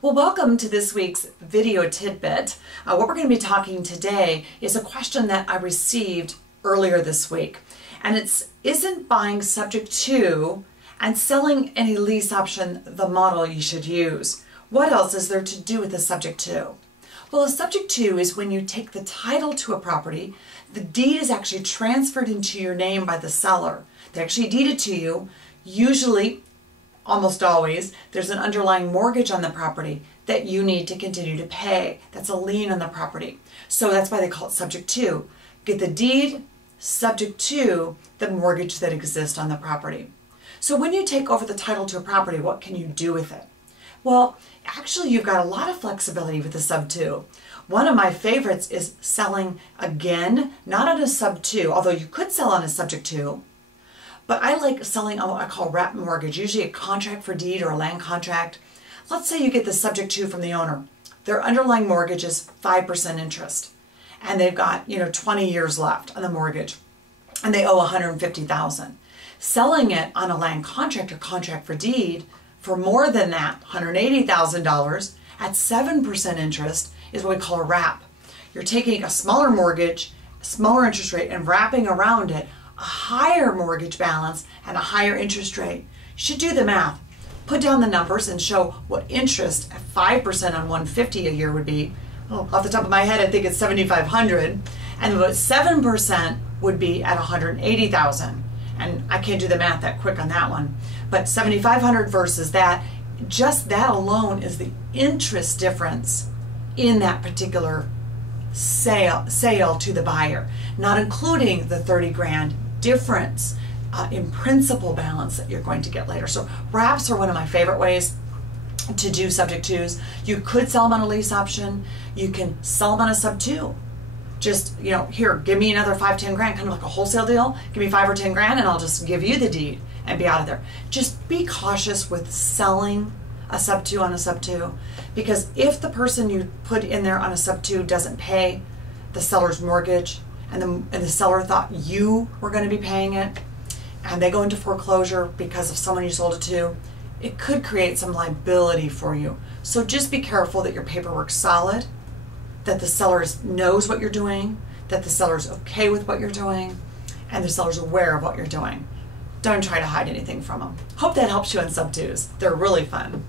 Well, welcome to this week's video tidbit. What we're going to be talking today is a question that I received earlier this week. And it's, isn't buying subject to and selling any lease option the model you should use? What else is there to do with the subject to? Well, a subject to is when you take the title to a property, the deed is actually transferred into your name by the seller. They actually deed it to you. Usually, almost always, there's an underlying mortgage on the property that you need to continue to pay. That's a lien on the property. So that's why they call it subject to. Get the deed subject to the mortgage that exists on the property. So when you take over the title to a property, what can you do with it? Well, actually you've got a lot of flexibility with the sub to. One of my favorites is selling again, not on a sub to, although you could sell on a subject to. But I like selling on what I call wrap mortgage, usually a contract for deed or a land contract. Let's say you get the subject to from the owner. Their underlying mortgage is 5% interest. And they've got, 20 years left on the mortgage. And they owe $150,000. Selling it on a land contract or contract for deed for more than that, $180,000 at 7% interest is what we call a wrap. You're taking a smaller mortgage, smaller interest rate, and wrapping around it a higher mortgage balance and a higher interest rate. You should do the math. Put down the numbers and show what interest at 5% on $150 a year would be. Oh, off the top of my head, I think it's $7,500. And what 7% would be at $180,000. And I can't do the math that quick on that one. But $7,500 versus that, just that alone is the interest difference in that particular sale to the buyer, not including the 30 grand difference in principal balance that you're going to get later. So wraps are one of my favorite ways to do subject tos. You could sell them on a lease option. You can sell them on a sub to. Just, here, give me another 5-10 grand, kind of like a wholesale deal. Give me 5 or 10 grand and I'll just give you the deed and be out of there. Just be cautious with selling a sub to on a sub to, because if the person you put in there on a sub to doesn't pay the seller's mortgage and the seller thought you were going to be paying it, and they go into foreclosure because of someone you sold it to, it could create some liability for you. So just be careful that your paperwork's solid, that the seller knows what you're doing, that the seller's okay with what you're doing, and the seller's aware of what you're doing. Don't try to hide anything from them. Hope that helps you on sub-twos. They're really fun.